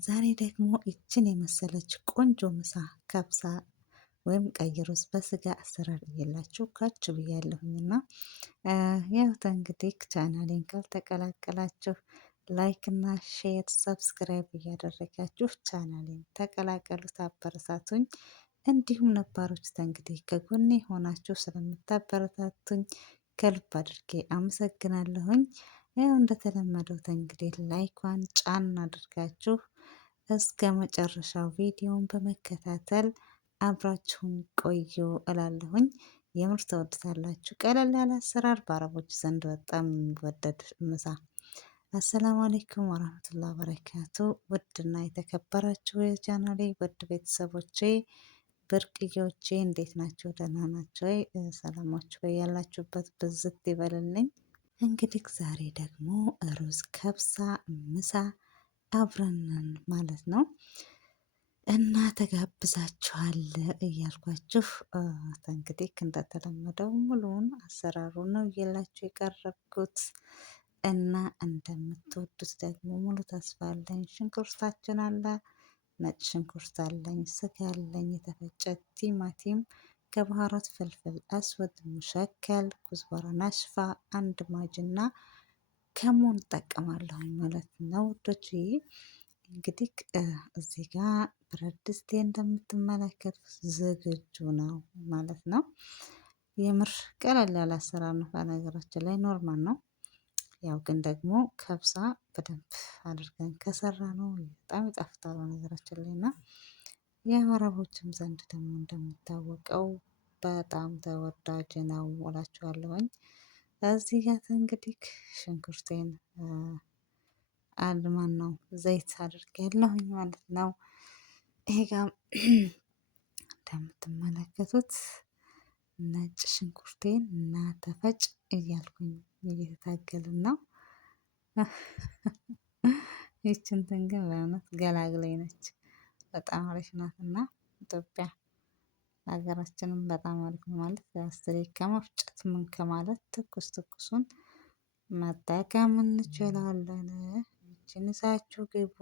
ዛሬ ደግሞ ይችን የመሰለች ቆንጆ ምሳ ከብሳ ወይም ቀይ ሩዝ በስጋ አሰራር እየላችሁ ካች ብያለሁኝና ያው እንግዲህ ቻናሌን ካልተቀላቀላችሁ ላይክ እና ሼር ሰብስክራይብ እያደረጋችሁ ቻናሌን ተቀላቀሉት፣ አበረታቱኝ። እንዲሁም ነባሮች እንግዲህ ከጎኔ ሆናችሁ ስለምታበረታቱኝ ከልብ አድርጌ አመሰግናለሁኝ። ያው እንደተለመደው እንግዲህ ላይኳን ጫን አድርጋችሁ እስከ መጨረሻው ቪዲዮን በመከታተል አብራችሁን ቆዩ እላለሁኝ። የምር ተወዱታላችሁ። ቀለል ያለ አሰራር በአረቦች ዘንድ በጣም የሚወደድ ምሳ። አሰላሙ አለይኩም ወራህመቱላሂ ወበረካቱ። ውድና የተከበራችሁ የቻናሌ ውድ ቤተሰቦቼ ብርቅዬዎቼ እንዴት ናቸው? ደህና ናቸው ወይ? ሰላማችሁ ያላችሁበት ብዝት ይበልልኝ። እንግዲህ ዛሬ ደግሞ ሩዝ ከብሳ ምሳ አብረንን ማለት ነው እና ተጋብዛችኋል እያልኳችሁ እንግዲህ እንደተለመደው ሙሉውን አሰራሩ ነው እየላችሁ የቀረብኩት እና እንደምትወዱት ደግሞ ሙሉ ተስፋ አለኝ። ሽንኩርታችን አለ፣ ነጭ ሽንኩርት አለኝ፣ ስጋ አለኝ፣ የተፈጨ ቲማቲም ከባህራት ፍልፍል አስወድ ሙሸከል፣ ኩዝበራ ናሽፋ፣ አንድ ማጅና ከሞን ጠቀማለሁ ማለት ነው ውዶች። እንግዲህ እዚህ ጋር ብረት ድስቴ እንደምትመለከቱት ዝግጁ ነው ማለት ነው። የምር ቀለል ያለ አሰራር ነው፣ በነገራችን ላይ ኖርማል ነው። ያው ግን ደግሞ ከብሳ በደንብ አድርገን ከሰራ ነው በጣም ይጣፍጣል በነገራችን ላይ እና የአረቦችም ዘንድ ደግሞ እንደሚታወቀው በጣም ተወዳጅ ነው እላችኋለሁኝ። እዚህ ጋር እንግዲህ ሽንኩርቴን አልማን ነው ዘይት አድርጌያለሁኝ ማለት ነው። ይሄ ጋር እንደምትመለከቱት ነጭ ሽንኩርቴን እና ተፈጭ እያልኩኝ እየተታገልን ነው። ይችን ግን በእውነት ገላግላይ ነች፣ በጣም አሪፍ ናት እና ኢትዮጵያ ሀገራችንም በጣም አሪፍ ማለት አስሬ ከመፍጨት ምን ከማለት ትኩስ ትኩሱን መጠቀም እንችላለን። ይችን ይዛችሁ ግቡ።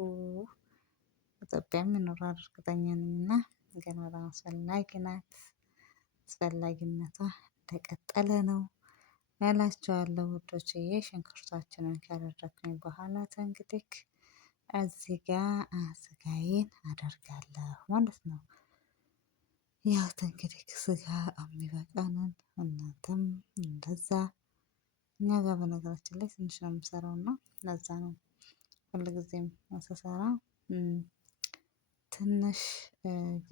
ኢትዮጵያም ይኖራል እርግጠኛ ነኝ እና ግን በጣም አስፈላጊ ናት። አስፈላጊነቷ እንደቀጠለ ነው እላቸዋለሁ ውዶችዬ። ሽንኩርታችንን ካደረግኩኝ በኋላ እንግዲህ እዚህ ጋር ስጋዬን አደርጋለሁ ማለት ነው። ያው እንግዲህ ስጋ የሚበቃንን እናንተም እንደዛ። እኛ ጋር በነገራችን ላይ ትንሽ ነው የምሰራው እና ለዛ ነው ሁልጊዜም ስሰራ ትንሽ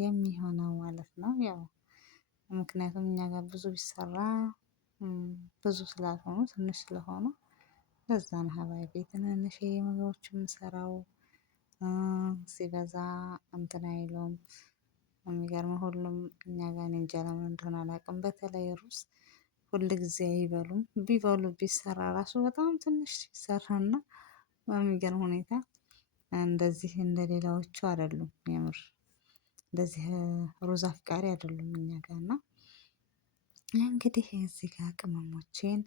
የሚሆነው ማለት ነው። ያው ምክንያቱም እኛ ጋር ብዙ ቢሰራ ብዙ ስላልሆኑ ትንሽ ስለሆኑ ለዛ ነው ሀባይቢ ትንንሽ ምግቦች የምሰራው። ሲበዛ እንትን አይለውም። የሚገርመው ሁሉም እኛ ጋር እንጃ ለምን እንደሆነ አላውቅም። በተለይ ሩዝ ሁል ጊዜ አይበሉም። ቢበሉ ቢሰራ ራሱ በጣም ትንሽ ሲሰራና በሚገርም ሁኔታ እንደዚህ እንደሌላዎቹ አይደሉም። የምር እንደዚህ ሩዝ አፍቃሪ አይደሉም እኛ ጋር እና እንግዲህ እዚህ ጋር ቅመሞቼን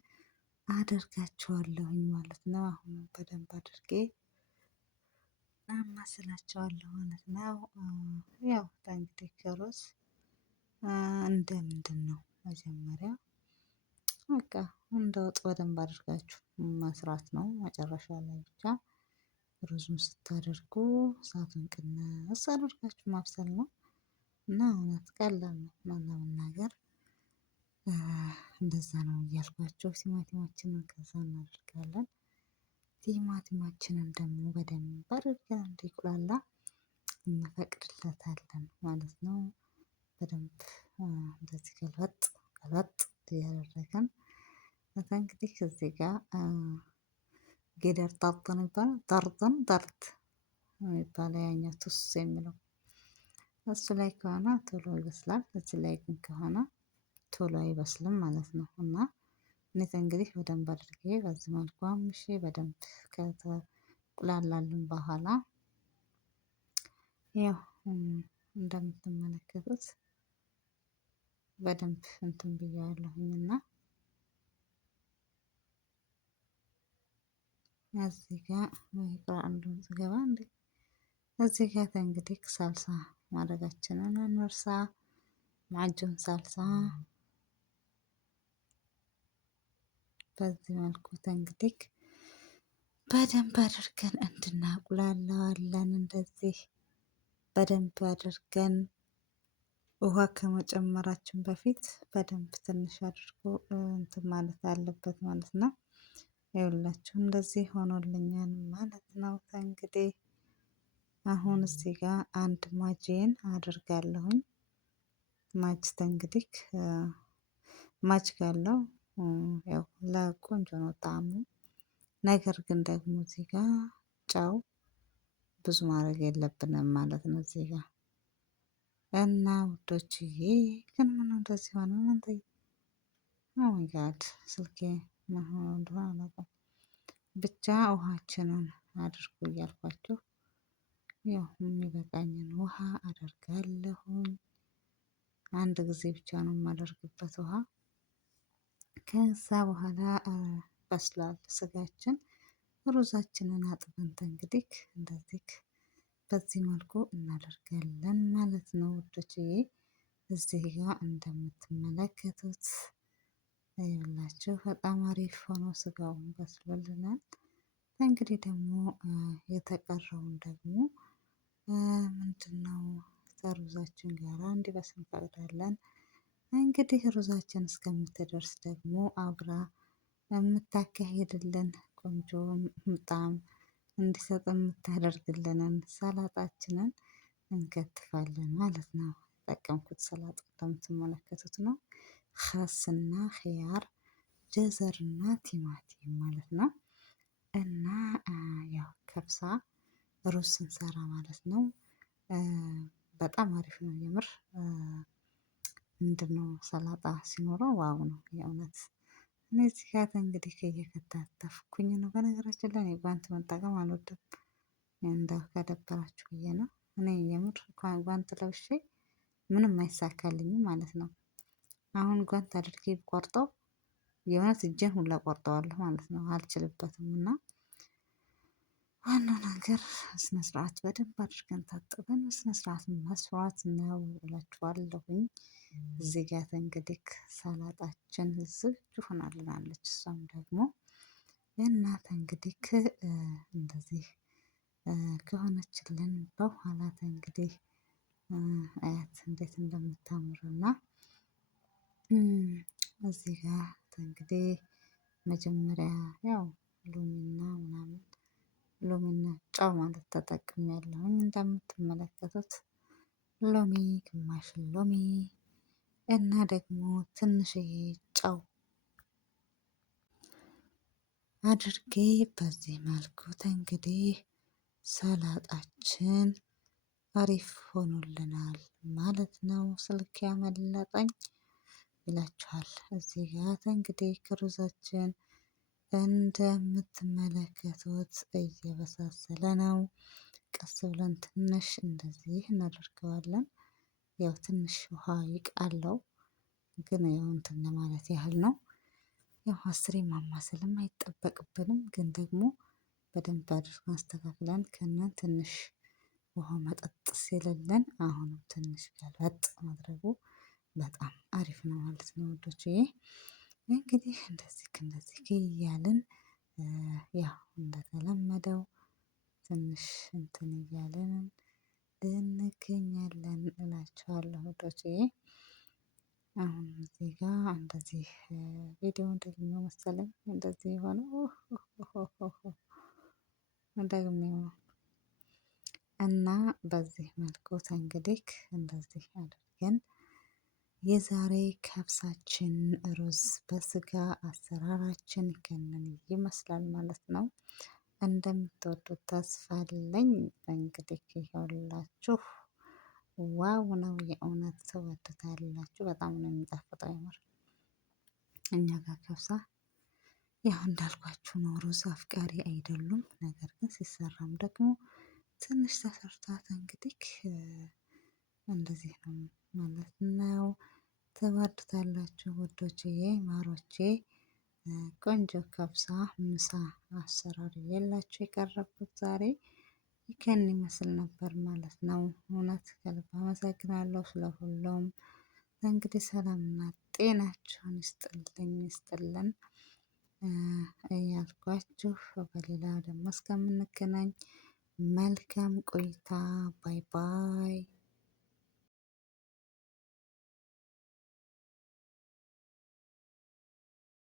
አደርጋቸዋለሁኝ ማለት ነው። አሁን በደንብ አድርጌ አማስላቸዋለሁ ማለት ነው። ያው እንግዲህ ሩዝ እንደ ምንድን ነው መጀመሪያ በቃ እንደ ወጥ በደንብ አድርጋችሁ መስራት ነው። መጨረሻ ላይ ብቻ ሩዙን ስታደርጉ እሳቱን ቅንስ አድርጋችሁ ማብሰል ነው እና እውነት ቀላል ነው ለመናገር። እንደዛ ነው እያልኳቸው ቲማቲማችንን ከዛ እናደርጋለን። ቲማቲማችንን ደግሞ በደንብ አድርገን እንዲቁላላ እንፈቅድለታለን ማለት ነው። በደንብ እንደዚህ ገልበጥ ገልበጥ እያደረገን እንግዲህ እዚህ ጋር ጌደር ጠርጥን ይባላል። ጠርጥን ጠርት የሚባለው ያኛው ቱስ የሚለው እሱ ላይ ከሆነ ቶሎ ይበስላል። እዚህ ላይ ግን ከሆነ ቶሎ አይበስልም ማለት ነው። እና እኔ እንግዲህ በደንብ አድርጌ በዚህ መልኩ አምሼ በደንብ ከተቁላላልን በኋላ ያው እንደምትመለከቱት በደንብ እንትን ብያለሁኝና እዚህ ጋር ቁርአን ድምጽ ገባ እንዴ እዚህ ጋር እንግዲህ ሳልሳ ማድረጋችንን አንርሳ። ማዕጁን ሳልሳ በዚህ መልኩ እንግዲህ በደንብ አድርገን እንድናቁላለዋለን። እንደዚህ በደንብ አድርገን ውሃ ከመጨመራችን በፊት በደንብ ትንሽ አድርጎ እንትን ማለት አለበት ማለት ነው። ይኸውላችሁ እንደዚህ ሆኖልኛል ማለት ነው። እንግዲህ አሁን እዚህ ጋር አንድ ማጂን አድርጋለሁኝ። ማጅ እንግዲህ ማጅ ካለው ያው ለቆንጆ ነው ጣዕሙ። ነገር ግን ደግሞ እዚህ ጋር ጨው ብዙ ማድረግ የለብንም ማለት ነው እዚህ ጋር እና ውዶችዬ። ግን ምን እንደዚህ ሆነ? እናንተ ኦ ማይ ጋድ ስልኬ ምን ሆኖ እንደሆነ አላውቅም። ብቻ ውሃችንን አድርጉ እያልኳችሁ ያው የሚበቃኝን ውሃ አደርጋለሁኝ። አንድ ጊዜ ብቻ ነው የማደርግበት ውሃ። ከዛ በኋላ በስሏል ስጋችን። ሩዛችንን አጥበን እንግዲህ እንደዚህ በዚህ መልኩ እናደርጋለን ማለት ነው ውዶችዬ። እዚህ ጋር እንደምትመለከቱት ይኸውላችሁ በጣም አሪፍ ሆኖ ስጋውን በስሎልናል። እንግዲህ ደግሞ የተቀረውን ደግሞ ምንድነው ከሩዛችን ጋር እንዲበስል እንፈቅዳለን። እንግዲህ ሩዛችን እስከምትደርስ ደግሞ አብራ የምታካሂድልን ቆንጆ ጣዕም እንዲሰጥ የምታደርግልንን ሰላጣችንን እንከትፋለን ማለት ነው። የተጠቀምኩት ሰላጣ እንደምትመለከቱት ነው። ኻስና ኺያር ጀዘርና ቲማቲም ማለት ነው። እና ያው ከብሳ ሩዝ ስንሰራ ማለት ነው። በጣም አሪፍ ነው የምር። ምንድነው ሰላጣ ሲኖረው ዋው ነው የእውነት። እኔ እዚህ ጋር እንግዲህ እየከታተፍኩኝ ነው። በነገራችን ላይ እኔ ጓንት መጠቀም አልወድም። እንደው ከደበራችሁ ብዬ ነው። እኔ የምር ጓንት ለብሼ ምንም አይሳካልኝም ማለት ነው። አሁን ጓንት አድርጌ ብቆርጠው የእውነት እጄን ሁላ ቆርጠዋለሁ ማለት ነው። አልችልበትም እና ዋናው ነገር ስነ ስርዓት በደንብ አድርገን ታጥበን በስነ ስርዓት መስራት ነው እላችኋለሁኝ። እዚህ ጋር እንግዲህ ሰላጣችን ዝግጁ ሆናልናለች። እሷም ደግሞ እናት እንግዲህ እንደዚህ ከሆነችልን በኋላ እንግዲህ አያት እንዴት እንደምታምርና እዚህ ጋር እንግዲህ መጀመሪያ ያው ሎሚና ምናምን ሎሚና ጨው ማለት ተጠቅሜያለሁኝ። እንደምትመለከቱት ሎሚ ግማሽ ሎሚ እና ደግሞ ትንሽዬ ጨው አድርጌ በዚህ መልኩ እንግዲህ ሰላጣችን አሪፍ ሆኖልናል ማለት ነው። ስልክ ያመለጠኝ ይላችኋል። እዚህ ጋር እንግዲህ ሩዛችን እንደምትመለከቱት እየበሳሰለ ነው። ቀስ ብለን ትንሽ እንደዚህ እናደርገዋለን። ያው ትንሽ ውሃ ይቃለው ግን ያው እንትን ለማለት ያህል ነው። ያው አስሬ ማማሰልም አይጠበቅብንም። ግን ደግሞ በደንብ አድርገን አስተካክለን ከነ ትንሽ ውሃ መጠጥ ሲልልን አሁንም ትንሽ ገልበጥ ማድረጉ በጣም አሪፍ ነው ማለት ነው ውዶችዬ። እንግዲህ እንደዚህ እያልን ያው እንደተለመደው ትንሽ እንትን እያልን እንገኛለን እላችኋለሁ ውዶችዬ። አሁን እዚህ ጋር እንደዚህ ቪዲዮውን ደግሞ መሰለኝ እንደዚህ የሆነው ደግሜው ነው። እና በዚህ መልኩ እንግዲህ እንደዚህ አድርገን የዛሬ ከብሳችን ሩዝ በስጋ አሰራራችን ይህንን ይመስላል ማለት ነው። እንደምትወዱት ተስፋ አለኝ። እንግዲህ ይኸውላችሁ ዋው ነው የእውነት ትወዱታላችሁ። በጣም ነው የሚጣፍጠው የምር። እኛ ጋር ከብሳ ያው እንዳልኳችሁ ነው። ሩዝ አፍቃሪ አይደሉም። ነገር ግን ሲሰራም ደግሞ ትንሽ ተሰርቷት እንግዲህ እንደዚህ ነው ማለት ነው። ትወዱታላችሁ ውዶችዬ ማሮቼ። ቆንጆ ከብሳ ምሳ አሰራር የላችሁ የቀረብኩት ዛሬ ይህን ይመስል ነበር ማለት ነው። እውነት ከልብ አመሰግናለሁ ስለሁሉም። እንግዲህ ሰላምና ጤናችሁን ይስጥልን እያልኳችሁ በሌላ ደግሞ እስከምንገናኝ መልካም ቆይታ። ባይ ባይ።